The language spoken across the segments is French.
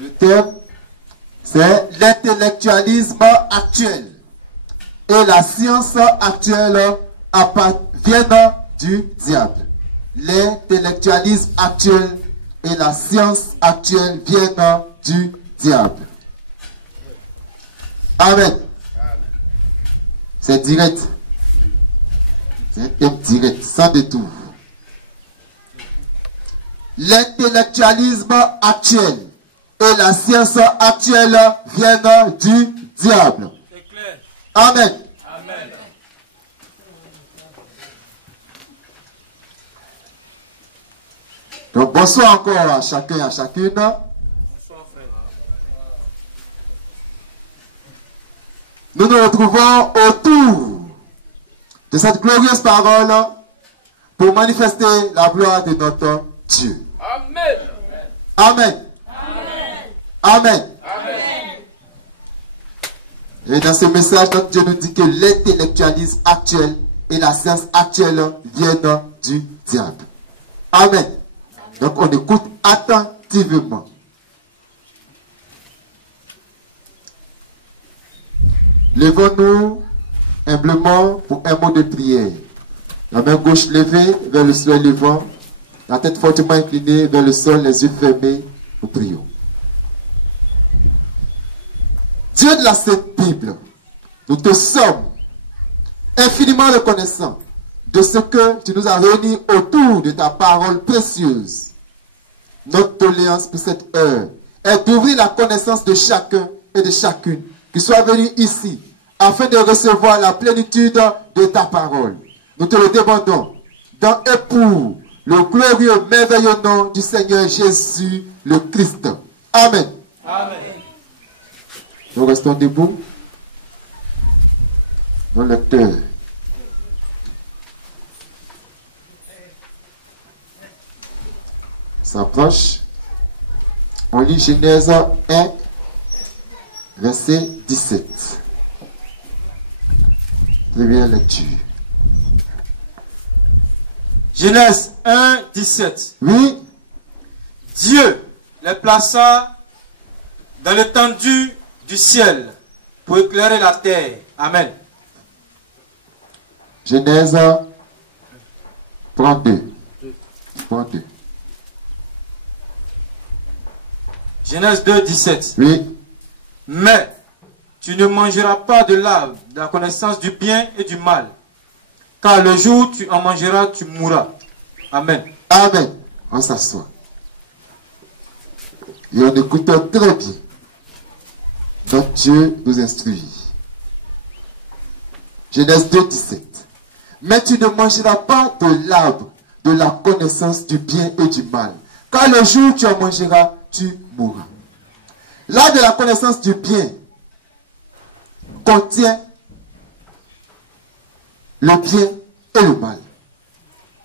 Le thème, c'est l'intellectualisme actuel et la science actuelle viennent du diable. L'intellectualisme actuel et la science actuelle viennent du diable. Amen. C'est direct. C'est un thème direct, sans détour. L'intellectualisme actuel et la science actuelle viennent du diable. C'est clair. Amen. Amen. Donc bonsoir encore à chacun et à chacune. Bonsoir, frère. Nous nous retrouvons autour de cette glorieuse parole pour manifester la gloire de notre Dieu. Amen. Amen. Amen. Amen. Et dans ce message, notre Dieu nous dit que l'intellectualisme actuel et la science actuelle viennent du diable. Amen. Donc on écoute attentivement. Levons-nous humblement pour un mot de prière. La main gauche levée vers le ciel levant, la tête fortement inclinée vers le sol, les yeux fermés, nous prions. Dieu de la Sainte Bible, nous te sommes infiniment reconnaissants de ce que tu nous as réunis autour de ta parole précieuse. Notre doléance pour cette heure est d'ouvrir la connaissance de chacun et de chacune qui soit venu ici afin de recevoir la plénitude de ta parole. Nous te le demandons dans et pour le glorieux, merveilleux nom du Seigneur Jésus le Christ. Amen. Amen. Nous restons debout. Nos lecteurs. S'approche. On lit Genèse 1, verset 17. Première lecture. Genèse 1, 17. Oui. Dieu les plaça dans l'étendue du ciel pour éclairer la terre. Amen. Genèse 32. 32. Genèse 2, 17. Oui. Mais tu ne mangeras pas de l'arbre de la connaissance du bien et du mal, car le jour où tu en mangeras, tu mourras. Amen. Amen. On s'assoit. Et on écoute très bien. Notre Dieu nous instruit. Genèse 2, 17. Mais tu ne mangeras pas de l'arbre de la connaissance du bien et du mal, car le jour où tu en mangeras, tu mourras. L'arbre de la connaissance du bien contient le bien et le mal.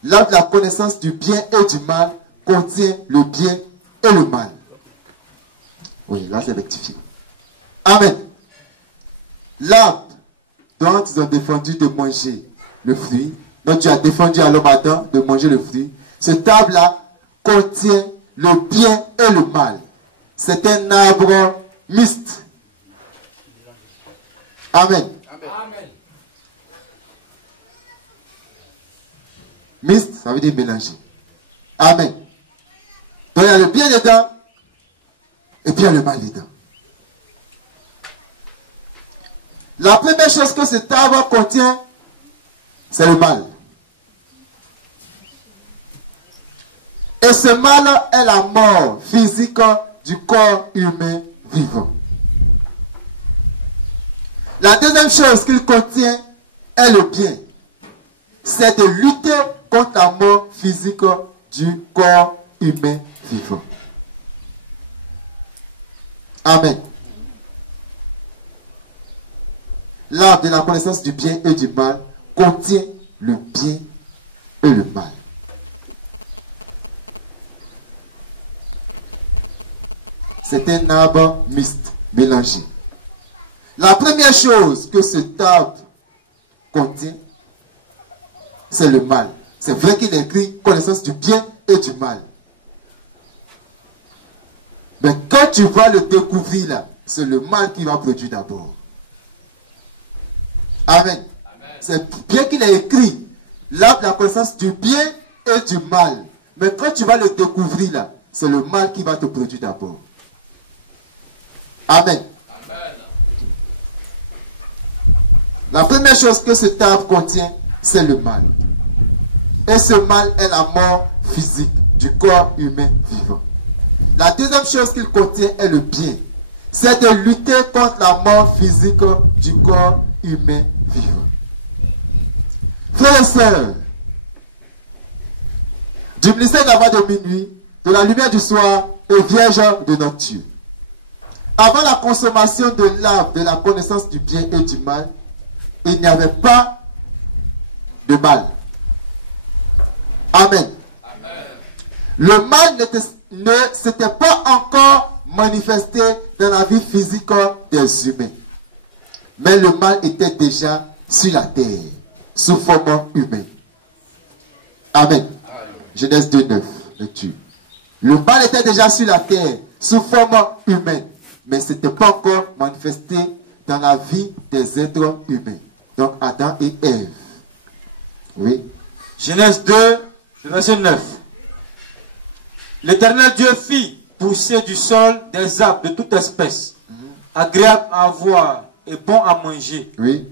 L'arbre de la connaissance du bien et du mal contient le bien et le mal. Oui, là c'est rectifié. Amen. L'arbre dont ils ont défendu de manger le fruit, dont tu as défendu à l'homme Adam de manger le fruit, cet arbre-là contient le bien et le mal. C'est un arbre mixte. Amen. Amen. Mixte, ça veut dire mélanger. Amen. Donc il y a le bien dedans et puis il y a le mal dedans. La première chose que cet arbre contient, c'est le mal. Et ce mal est la mort physique du corps humain vivant. La deuxième chose qu'il contient est le bien. C'est de lutter contre la mort physique du corps humain vivant. Amen. L'arbre de la connaissance du bien et du mal contient le bien et le mal. C'est un arbre mixte, mélangé. La première chose que cet arbre contient, c'est le mal. C'est vrai qu'il écrit connaissance du bien et du mal. Mais quand tu vas le découvrir là, c'est le mal qui va produire d'abord. Amen. C'est bien qu'il ait écrit l'arbre de la connaissance du bien et du mal. Mais quand tu vas le découvrir là, c'est le mal qui va te produire d'abord. Amen. La première chose que cet arbre contient, c'est le mal. Et ce mal est la mort physique du corps humain vivant. La deuxième chose qu'il contient est le bien. C'est de lutter contre la mort physique du corps humain vivant. Frères et sœurs, du ministère de la voix de minuit, de la lumière du soir et vierge de notre Dieu. Avant la consommation de l'arbre de la connaissance du bien et du mal, il n'y avait pas de mal. Amen. Amen. Le mal ne s'était pas encore manifesté dans la vie physique des humains. Mais le mal était déjà sur la terre, sous forme humaine. Amen. Genèse 2:9, lecture. Le mal était déjà sur la terre, sous forme humaine. Mais ce n'était pas encore manifesté dans la vie des êtres humains. Donc Adam et Ève. Oui. Genèse 2, verset 9. L'Éternel Dieu fit pousser du sol des arbres de toute espèce, agréables à voir et bons à manger. Oui.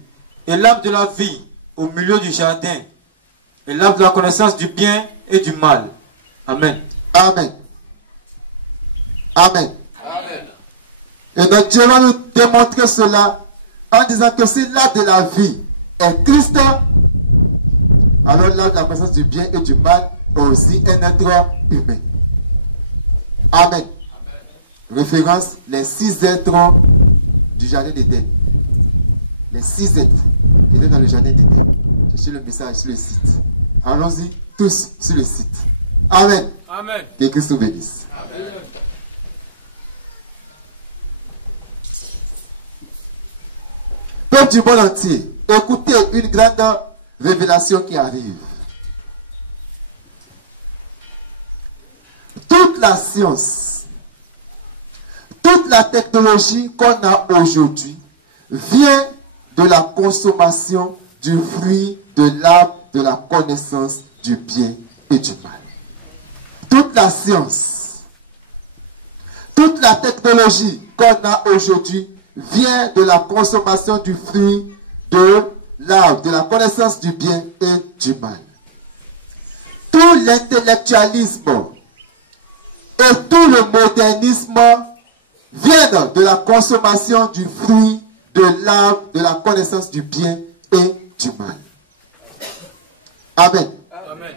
Et l'arbre de la vie au milieu du jardin, et l'arbre de la connaissance du bien et du mal. Amen. Amen. Amen. Amen. Et notre Dieu va nous démontrer cela en disant que si l'arbre de la vie est Christ, alors l'arbre de la connaissance du bien et du mal est aussi un être humain. Amen. Amen. Référence, les 6 êtres du jardin d'Éden. Les 6 êtres qui étaient dans le jardin d'Éden. Cherchez le message sur le site. Allons-y tous sur le site. Amen. Amen. Que Christ vous bénisse. Amen. Peuple du monde entier, écoutez une grande révélation qui arrive. Toute la science, toute la technologie qu'on a aujourd'hui vient de la consommation du fruit de l'arbre de la connaissance du bien et du mal. Toute la science, toute la technologie qu'on a aujourd'hui vient de la consommation du fruit de l'arbre de la connaissance du bien et du mal. Tout l'intellectualisme et tout le modernisme viennent de la consommation du fruit de l'arbre de la connaissance du bien et du mal. Amen. Amen.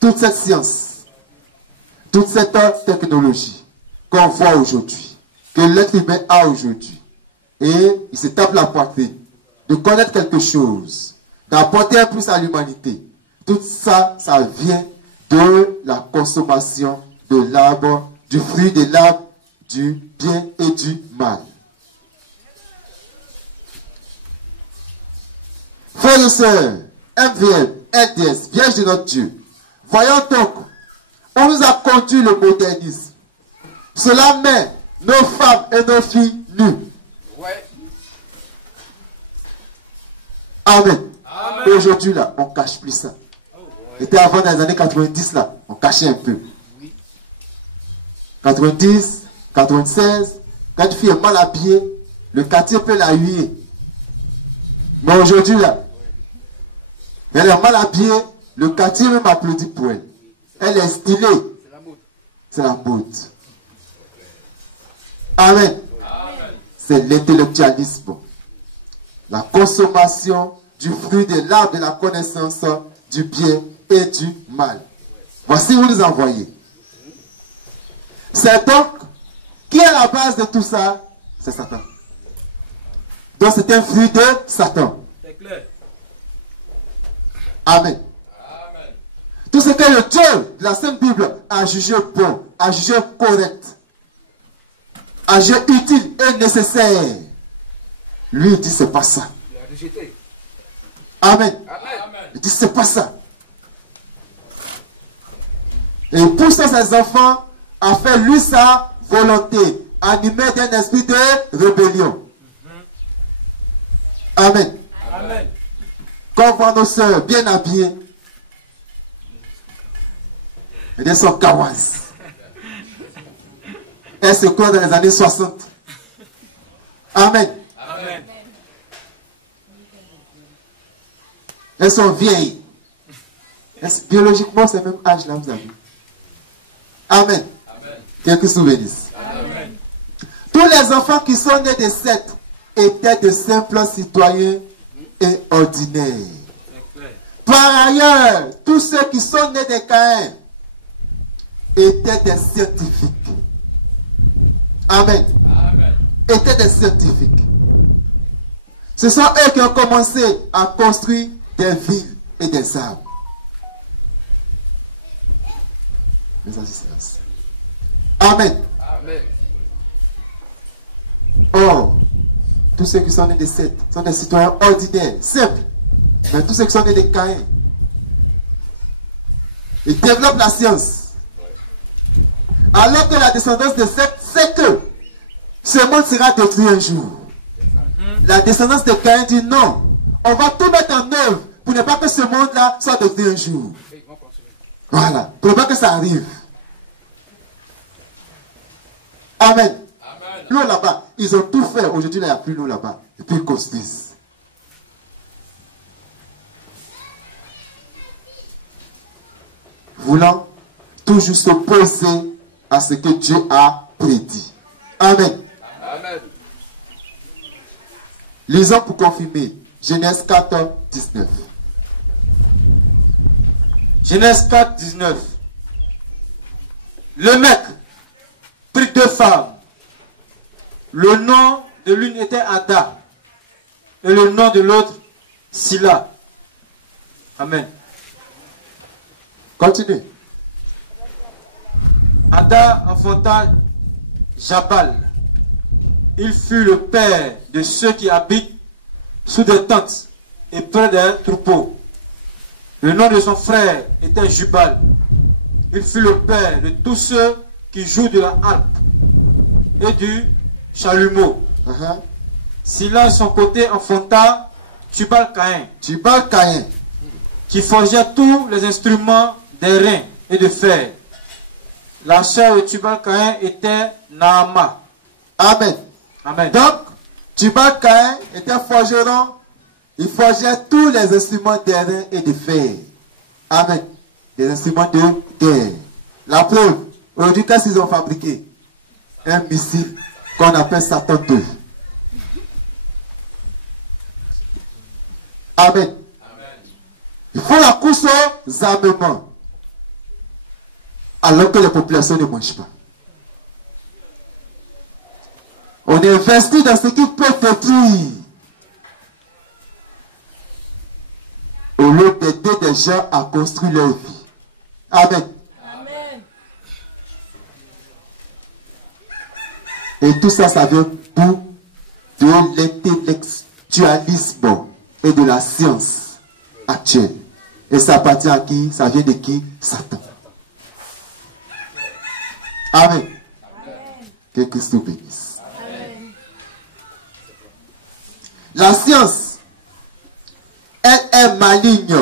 Toute cette science, toute cette technologie qu'on voit aujourd'hui, que l'être humain a aujourd'hui, et il se tape la poitrine de connaître quelque chose, d'apporter un plus à l'humanité, tout ça, ça vient de la consommation de l'arbre, du fruit de l'arbre, du bien et du mal. Frères et sœurs, MVM, LDS, Vierge de notre Dieu, voyons donc, on nous a conduit le modernisme. Cela met nos femmes et nos filles nues. Ouais. Amen. Amen. Aujourd'hui, là, on ne cache plus ça. C'était avant dans les années 90, là, on cachait un peu. 90, 96, quand une fille est mal habillée, le quartier peut la huer. Mais aujourd'hui, là, elle est mal habillée, le quartier même applaudit pour elle. Elle est stylée. C'est la mode. Amen. Amen. C'est l'intellectualisme. La consommation du fruit de l'arbre de la connaissance du bien et du mal. Voici où nous envoyez. C'est donc, qui est la base de tout ça? C'est Satan. Donc c'est un fruit de Satan. C'est clair. Amen. Amen. Tout ce que le Dieu de la Sainte Bible a jugé bon, a jugé correct, a jugé utile et nécessaire, lui il dit c'est pas ça. Il a rejeté. Amen. Amen. Il dit c'est pas ça. Et pousse ses enfants à faire lui sa volonté, animé d'un esprit de rébellion. Amen. Amen. Quand on voit nos sœurs bien habillées, elles sont kawas. Elles se croient dans les années 60. Amen. Amen. Elles sont vieilles. Biologiquement, c'est le même âge là, vous avez. Amen. Amen. Quelques souvenirs. Amen. Tous les enfants qui sont nés de Seth étaient de simples citoyens et ordinaires. Par ailleurs, tous ceux qui sont nés de Caïn étaient des scientifiques. Amen. Amen. Étaient des scientifiques. Ce sont eux qui ont commencé à construire des villes et des arbres. Mais ça, c'est silence. Amen. Amen. Or, tous ceux qui sont nés de Seth sont des citoyens ordinaires, simples. Mais tous ceux qui sont nés de Caïn, ils développent la science. Alors que la descendance de Seth sait que ce monde sera détruit un jour. La descendance de Caïn dit non. On va tout mettre en œuvre pour ne pas que ce monde-là soit détruit un jour. Voilà. Pour ne pas que ça arrive. Amen. L'eau là-bas, ils ont tout fait. Aujourd'hui, il n'y a plus l'eau là-bas. Et puis ils construisent. Voulant toujours s'opposer à ce que Dieu a prédit. Amen. Amen. Lisons pour confirmer. Genèse 4, 19. Genèse 4, 19. Le mec prit 2 femmes. Le nom de l'une était Ada et le nom de l'autre Silla. Amen. Continue. Ada enfanta Jabal. Il fut le père de ceux qui habitent sous des tentes et près des troupeaux. Le nom de son frère était Jubal. Il fut le père de tous ceux qui jouent de la harpe et du chalumeau. Silla, son côté, enfanta Tubal-Caïn, Tubal-Caïn, qui forgeait tous les instruments d'airain et de fer. La sœur de Tubal-Caïn était Naama. Amen. Amen. Donc, Tubal-Caïn était forgeron. Il forgeait tous les instruments d'airain et de fer. Amen. Des instruments de guerre. La preuve, aujourd'hui, qu'est-ce qu'ils ont fabriqué? Un missile qu'on appelle Satan 2. Amen. Il faut la course aux armements. Alors que les populations ne mangent pas. On est investi dans ce qui peut détruire. Au lieu d'aider des gens à construire leur vie. Amen. Amen. Et tout ça, ça vient pour de l'intellectualisme et de la science actuelle. Et ça appartient à qui? Ça vient de qui? Satan. Amen. Que Christ nous bénisse. Amen. La science, elle est maligne.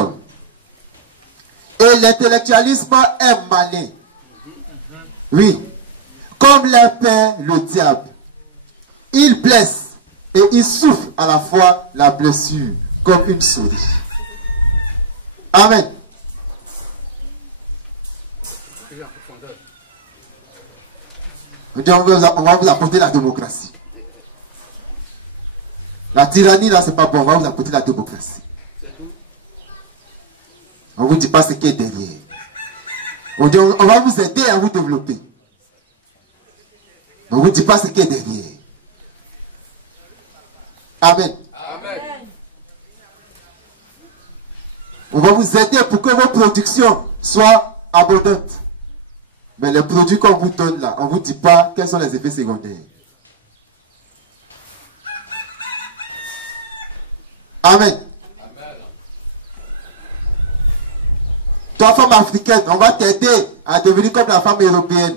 Et l'intellectualisme est malin. Oui. Comme leur père, le diable. Il blesse et il souffre à la fois la blessure comme une souris. Amen. On va vous apporter la démocratie. La tyrannie, là, c'est pas bon. On va vous apporter la démocratie. On ne vous dit pas ce qui est derrière. On dit, on va vous aider à vous développer. On ne vous dit pas ce qui est derrière. Amen. Amen. On va vous aider pour que vos productions soient abondantes. Mais les produits qu'on vous donne là, on ne vous dit pas quels sont les effets secondaires. Amen. Toi, femme africaine, on va t'aider à devenir comme la femme européenne.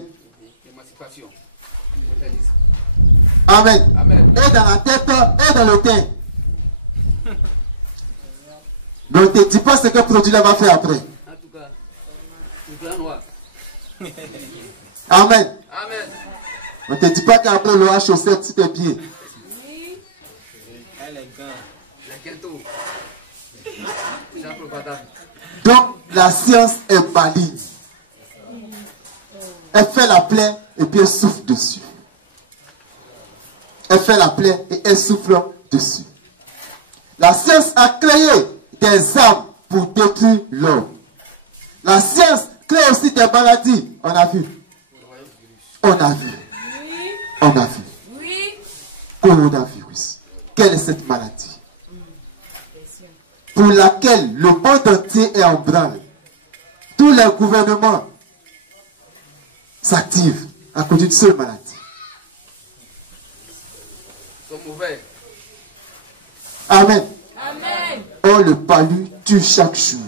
Émancipation. Amen. Amen. Et dans la tête, et dans le teint. Mais on ne te dit pas ce que le produit là va faire après. En tout cas, le blanc noir. Amen. Amen. On ne te dit pas qu'après l'aura chaussette sur tes pieds. Les gâteaux. Jean-Claude Badam. Donc la science est maligne. Elle fait la plaie et puis elle souffle dessus. Elle fait la plaie et elle souffle dessus. La science a créé des armes pour détruire l'homme. La science crée aussi des maladies. On a vu. On a vu. On a vu. Coronavirus. Quelle est cette maladie? Pour laquelle le monde entier est en branle. Tous les gouvernements s'activent à cause d'une seule maladie. Ils sont mauvais. Amen. Amen. Or le palu tue chaque jour.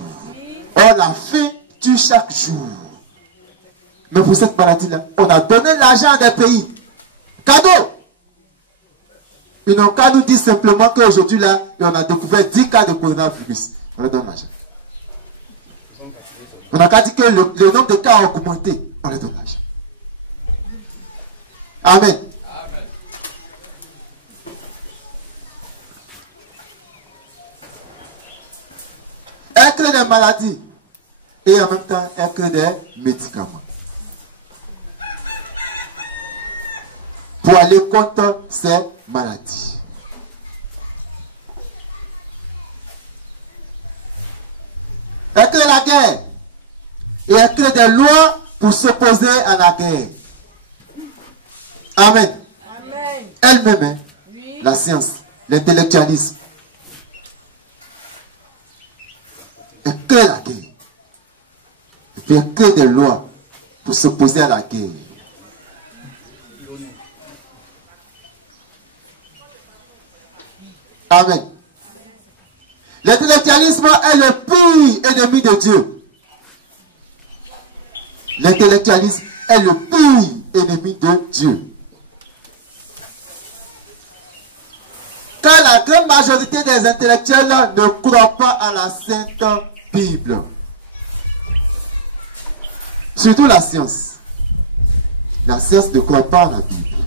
Or la faim tue chaque jour. Mais pour cette maladie-là, on a donné l'argent à des pays. Cadeau. Ils n'ont qu'à nous dire simplement qu'aujourd'hui là, on a découvert 10 cas de coronavirus. On leur donne l'argent. On n'a qu'à dire que le nombre de cas a augmenté. On leur donne l'argent. Amen. Elle crée des maladies et en même temps elle crée des médicaments pour aller contre ces maladies. Elle crée la guerre et elle crée des lois pour s'opposer à la guerre. Amen. Amen. Elle-même, hein, Oui. la science, l'intellectualisme, elle crée la guerre. Et puis elle crée des lois pour s'opposer à la guerre. Amen. L'intellectualisme est le pire ennemi de Dieu. L'intellectualisme est le pire ennemi de Dieu. Car la grande majorité des intellectuels ne croient pas à la Sainte Bible. Surtout la science. La science ne croit pas à la Bible.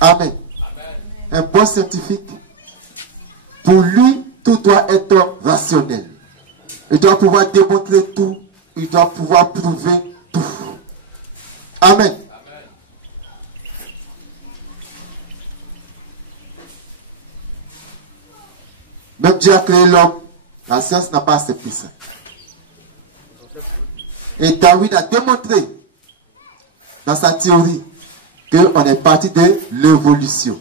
Amen. Un bon scientifique, pour lui, tout doit être rationnel. Il doit pouvoir démontrer tout. Il doit pouvoir prouver tout. Amen. Même Dieu a créé l'homme. La science n'a pas accepté ça. Et Darwin a démontré dans sa théorie qu'on est parti de l'évolution.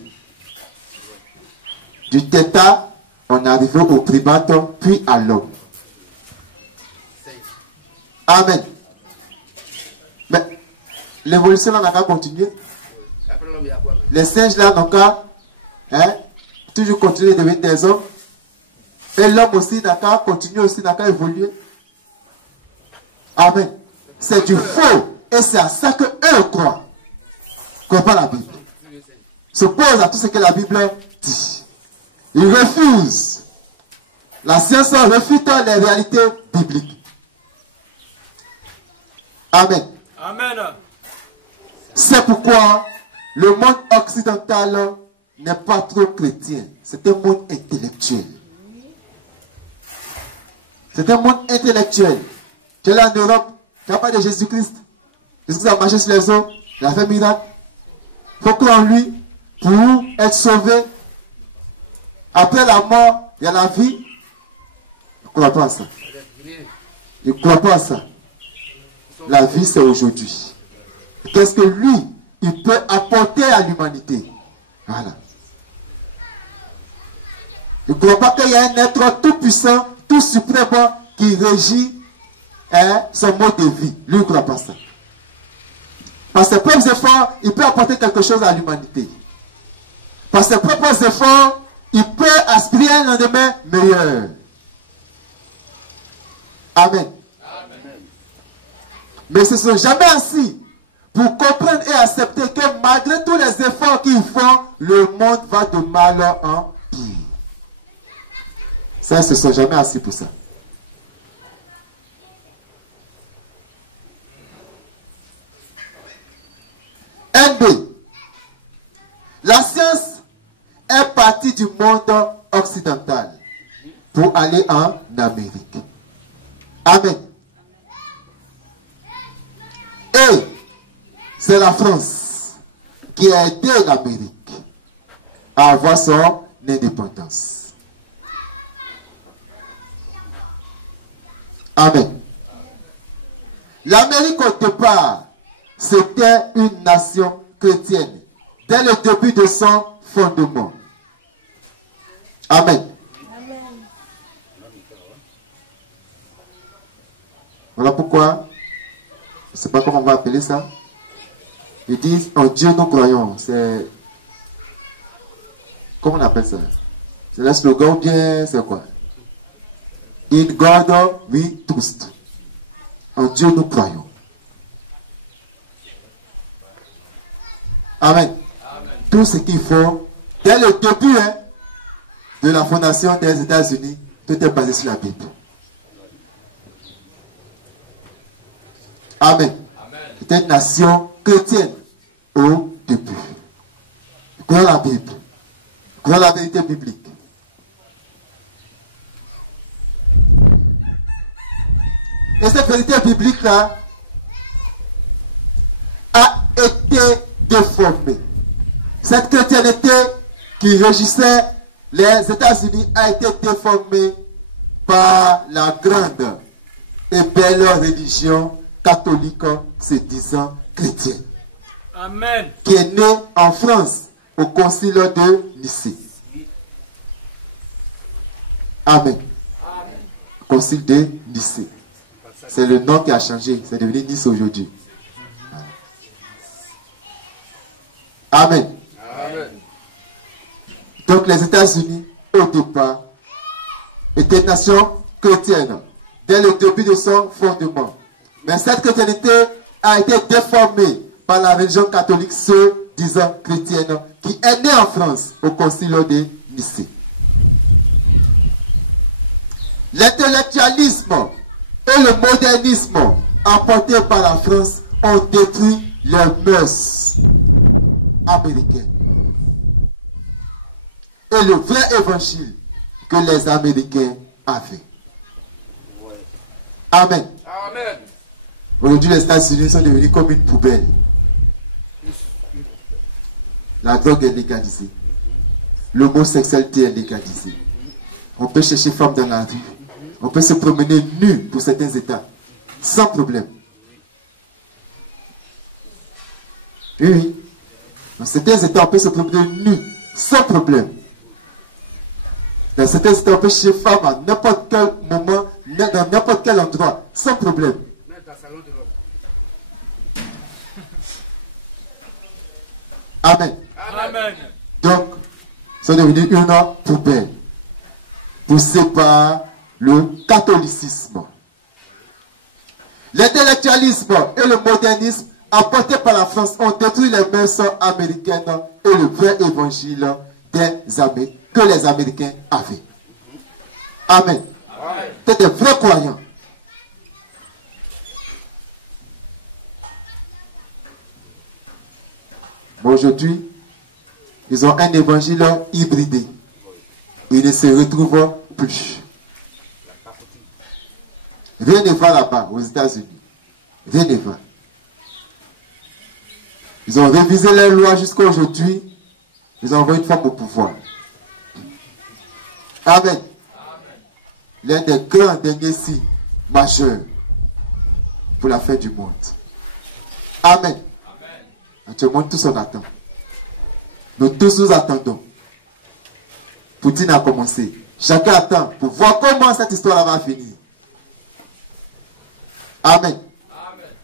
Du theta, on est arrivé au primate, puis à l'homme. Amen. Mais l'évolution n'a qu'à continuer. Après l'homme, il y a quoi? Les singes là n'ont qu'à toujours continuer de devenir des hommes. Et l'homme aussi n'a qu'à continuer, aussi n'a qu'à évoluer. Amen. C'est du faux. Et c'est à ça qu'eux croient. Ils ne croient pas la Bible. Ils s'opposent à tout ce que la Bible dit. Ils refusent. La science refute les réalités bibliques. Amen. Amen. C'est pourquoi le monde occidental n'est pas trop chrétien. C'est un monde intellectuel. C'est un monde intellectuel. Tu es là en Europe, tu n'as pas de Jésus-Christ. Jésus-Christ a marché sur les eaux, il a fait miracle. Il faut croire en lui pour être sauvé. Après la mort, il y a la vie. Il ne croit pas à ça. Il ne croit pas à ça. La vie, c'est aujourd'hui. Qu'est-ce que lui, il peut apporter à l'humanité? Voilà. Il ne croit pas qu'il y a un être tout puissant, tout suprême qui régit son mode de vie. Lui, il ne croit pas ça. Par ses propres efforts, il peut apporter quelque chose à l'humanité. Par ses propres efforts, il peut aspirer à un lendemain meilleur. Amen. Mais ils ne se sont jamais assis pour comprendre et accepter que malgré tous les efforts qu'ils font, le monde va de mal en pire. Ça, ils ne se sont jamais assis pour ça. NB. La science est partie du monde occidental pour aller en Amérique. Amen. Et c'est la France qui a aidé l'Amérique à avoir son indépendance. Amen. L'Amérique au départ, c'était une nation chrétienne dès le début de son fondement. Amen. Voilà pourquoi, je ne sais pas comment on va appeler ça. Ils disent en Dieu nous croyons. C'est. Comment on appelle ça? C'est le slogan ou bien c'est quoi? In God we trust. En Dieu nous croyons. Amen. Tout ce qu'il faut, dès le début de la fondation des États-Unis, tout est basé sur la Bible. Amen. C'était une nation chrétienne au début. Croyons la Bible. Croyons la vérité biblique. Et cette vérité biblique-là a été déformée. Cette chrétienté qui régissait les États-Unis a été déformée par la grande et belle religion catholique se disant chrétienne. Amen. Qui est née en France au concile de Nicée. Amen. Concile de Nicée. C'est le nom qui a changé. C'est devenu Nice aujourd'hui. Amen. Amen. Donc les États-Unis, au départ, étaient une nation chrétienne dès le début de son fondement. Mais cette chrétienté a été déformée par la religion catholique se disant chrétienne qui est née en France au concile de Nicée. L'intellectualisme et le modernisme apportés par la France ont détruit les mœurs américaines. Et le vrai évangile que les Américains avaient. Amen. Amen. Aujourd'hui, les États-Unis sont devenus comme une poubelle. La drogue est légalisée. L'homosexualité est légalisée. On peut chercher femme dans la rue. On peut se promener nu pour certains États. Sans problème. Oui, oui. Dans certains États, on peut se promener nu. Sans problème. Dans certains États, on peut chercher femme à n'importe quel moment, dans n'importe quel endroit. Sans problème. Même dans le salon de l'homme. Amen. Amen. Donc, ils sont devenus une poubelle. Poussés par le catholicisme. L'intellectualisme et le modernisme apportés par la France ont détruit les mœurs américaines et le vrai évangile que les Américains avaient. Amen. C'était des vrais croyants. Mais aujourd'hui, ils ont un évangile hybridé. Ils ne se retrouvent plus. Rien ne va là-bas, aux États-Unis. Rien ne va. Ils ont révisé les lois jusqu'à aujourd'hui. Ils ont envoyé une femme au pouvoir. Amen. L'un des grands derniers signes majeurs pour la fin du monde. Amen. Actuellement, tous on attend. Nous tous nous attendons. Poutine a commencé. Chacun attend pour voir comment cette histoire va finir. Amen.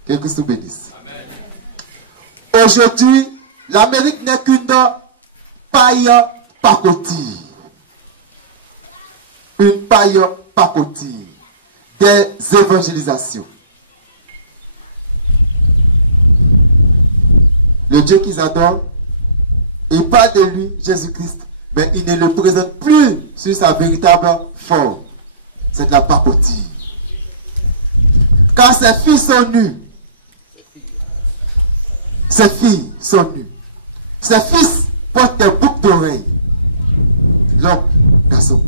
Que Christ nous bénisse. Aujourd'hui, l'Amérique n'est qu'une paille pacotille. Une paille pacotille. des évangélisations. Le Dieu qu'ils adorent, ils parlent de lui, Jésus-Christ, mais ils ne le présentent plus sur sa véritable forme. C'est de la papotille. Quand ses filles sont nues, ses filles sont nues. Ses fils portent des boucles d'oreilles. L'homme, garçon,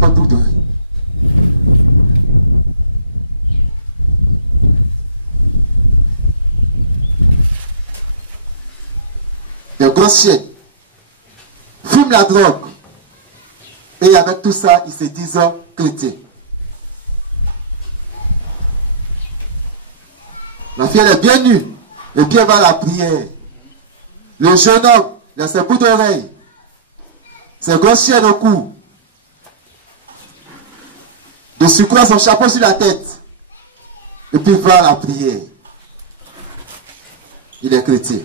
porte boucles d'oreilles. Des grosses chiennes fument la drogue. Et avec tout ça, ils se disent chrétiens. La fille, elle est bien nue. Et puis elle va à la prière. Le jeune homme, il a ses bouts d'oreilles. Ses grosses chiennes au cou. De surcroît son chapeau sur la tête. Et puis il va à la prière. Il est chrétien.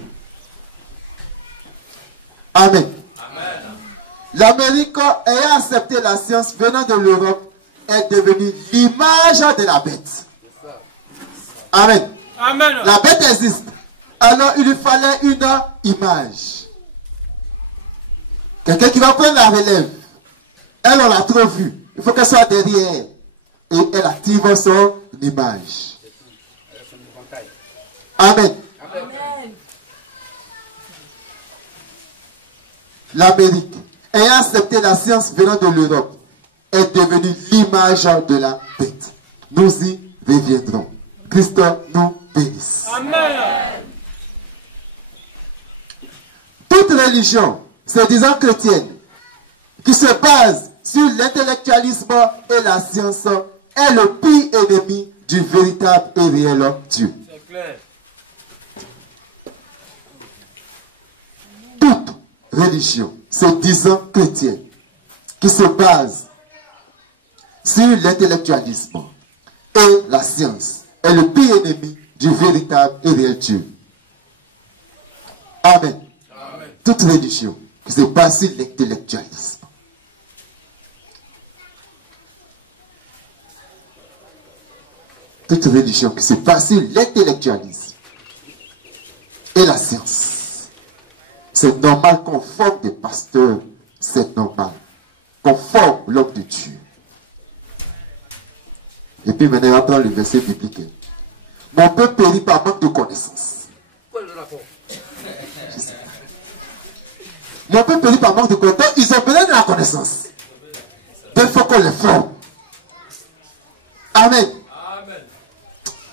Amen. L'Amérique, ayant accepté la science venant de l'Europe, est devenue l'image de la bête. Amen. Amen. La bête existe. Alors il lui fallait une image. Quelqu'un qui va prendre la relève. Elle, on l'a trop vue. Il faut qu'elle soit derrière. Et elle active son image. Amen. L'Amérique, ayant accepté la science venant de l'Europe, est devenue l'image de la bête. Nous y reviendrons. Christ nous bénisse. Amen. Toute religion, se disant chrétienne, qui se base sur l'intellectualisme et la science, est le pire ennemi du véritable et réel Dieu. C'est clair. Toute religion, se disant chrétienne, qui se base sur l'intellectualisme et la science, est le pire ennemi du véritable et réel Dieu. Amen. Amen. Toute religion qui se base sur l'intellectualisme. Toute religion qui se base sur l'intellectualisme et la science. C'est normal qu'on forme des pasteurs. C'est normal qu'on forme l'homme de Dieu. Et puis maintenant, on va prendre le verset biblique. Mon peuple périt par manque de connaissance. Mon peuple périt par manque de connaissance. Ils ont besoin de la connaissance. Il faut qu'on les forme. Amen. Amen.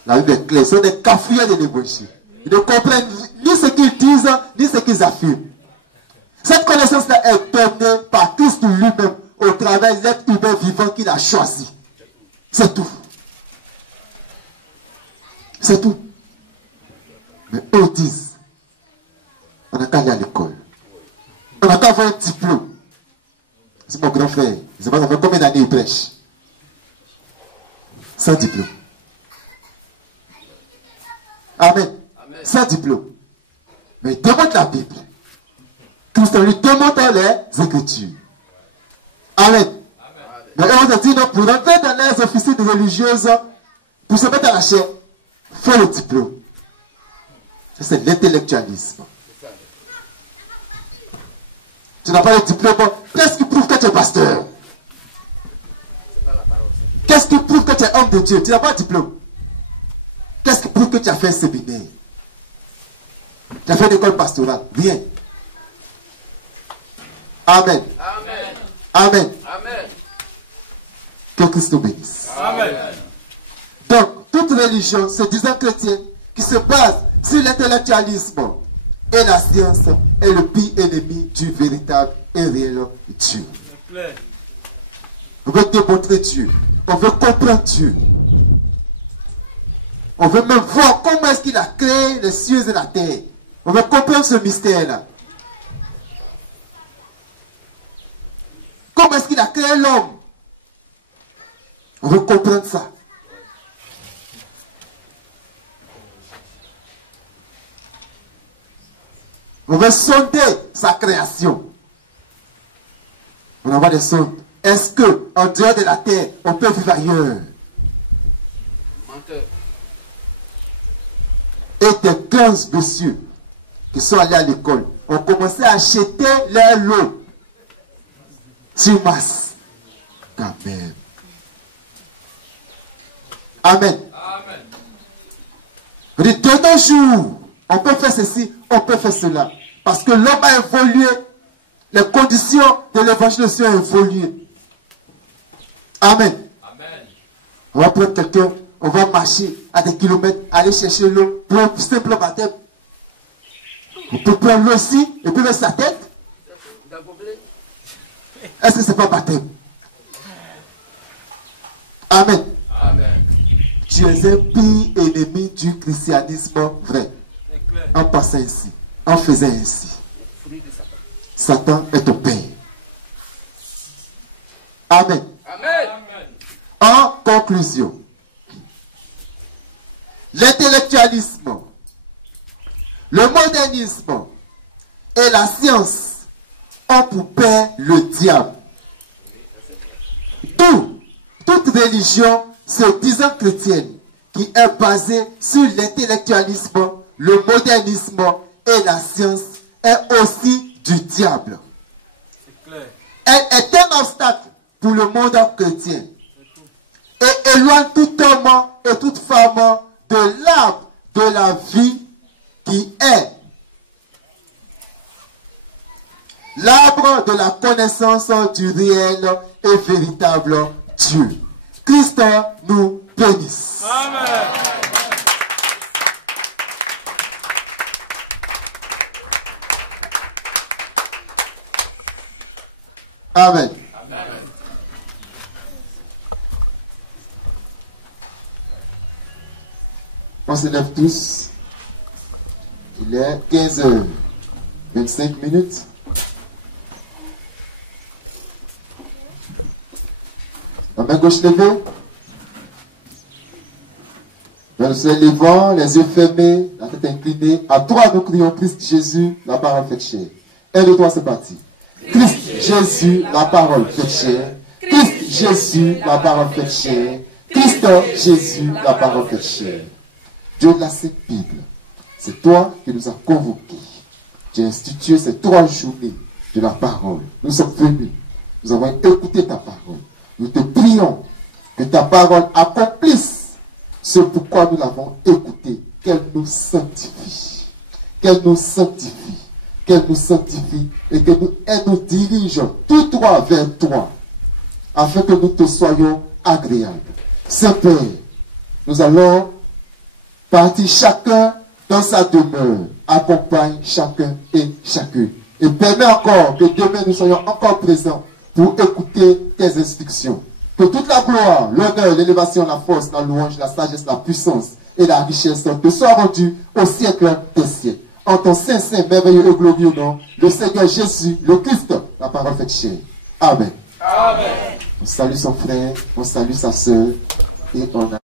La Bible est claire. Ce sont des cafouillés de l'évangile. Ils ne comprennent ni ce qu'ils disent, ni ce qu'ils affirment. Cette connaissance-là est donnée par Christ lui-même au travers de l'être humain vivant qu'il a choisi. C'est tout. C'est tout. Mais eux disent, on n'a qu'à aller à l'école. On n'a qu'à avoir un diplôme. C'est mon grand frère. Je ne sais pas, ça fait combien d'années il prêche. Sans diplôme. Amen. Sans diplôme. Mais il demande la Bible. Christ lui demande les Écritures. Amen. Mais on va dire, non, pour rentrer dans les officines religieuses, pour se mettre à la chair, il faut le diplôme. C'est l'intellectualisme. Tu n'as pas le diplôme. Qu'est-ce qui prouve que tu es pasteur? Qu'est-ce qui prouve que tu es homme de Dieu? Tu n'as pas de diplôme. Qu'est-ce qui prouve que tu as fait un séminaire? Tu as fait une école pastorale? Rien. Amen. Amen. Amen. Amen. Que Christ nous bénisse. Amen. Donc, toute religion se disant chrétienne qui se base sur l'intellectualisme et la science est le pire ennemi du véritable et réel Dieu. C'est clair. On veut démontrer Dieu. On veut comprendre Dieu. On veut même voir comment est-ce qu'il a créé les cieux et la terre. On veut comprendre ce mystère-là. Comment est-ce qu'il a créé l'homme? On veut comprendre ça. On veut sonder sa création. On envoie des sondes. Est-ce que, en dehors de la terre, on peut vivre ailleurs? menteur. Et des 15 messieurs qui sont allés à l'école ont commencé à acheter leur lot sur masse. Amen. Amen. Amen. De nos jours, on peut faire ceci, on peut faire cela. Parce que l'homme a évolué, les conditions de l'évangile ont évolué. Amen. Amen. On va prendre quelqu'un, on va marcher à des kilomètres, aller chercher l'eau pour un simple baptême. On peut prendre l'eau ici et puis mettre sa tête. Est-ce que ce n'est pas baptême? Amen. Amen. Tu es un pire ennemi du christianisme vrai. C'est clair. En passant ici, en faisant ainsi. Satan est ton père. Amen. Amen. Amen. En conclusion, l'intellectualisme, le modernisme et la science ont pour père le diable. Toute religion se disant chrétienne qui est basée sur l'intellectualisme, le modernisme et la science est aussi du diable. C'est clair. Elle est un obstacle pour le monde chrétien et éloigne tout homme et toute femme de l'arbre de la vie qui est l'arbre de la connaissance du réel et véritable Dieu. Christ nous bénisse. Amen. Amen. On se lève tous. Il est 15h25. La main gauche levée. Nous se levons, les yeux fermés, la tête inclinée. À trois, nous crions Christ Jésus, la parole faite chair. 1, 2, 3, c'est parti. Christ Jésus, la parole faite chair. Christ Jésus, la parole faite chair. Christ Jésus, la parole faite chair. Dieu de la Sainte Bible, c'est toi qui nous as convoqués. Tu as institué ces 3 journées de la parole. Nous sommes venus. Nous avons écouté ta parole. Nous te prions que ta parole accomplisse ce pourquoi nous l'avons écoutée. Qu'elle nous sanctifie. Qu'elle nous sanctifie. Qu'elle nous sanctifie et que elle nous dirige tout droit vers toi afin que nous te soyons agréables. Saint-Père, nous allons partir chacun dans sa demeure. Accompagne chacun et chacune. Et permet encore que demain nous soyons encore présents pour écouter tes instructions. Que toute la gloire, l'honneur, l'élévation, la force, la louange, la sagesse, la puissance et la richesse te soient rendues au siècle des siècles. En ton saint, merveilleux et glorieux nom, le Seigneur Jésus, le Christ, la parole faite chair. Amen. Amen. On salue son frère, on salue sa soeur et on a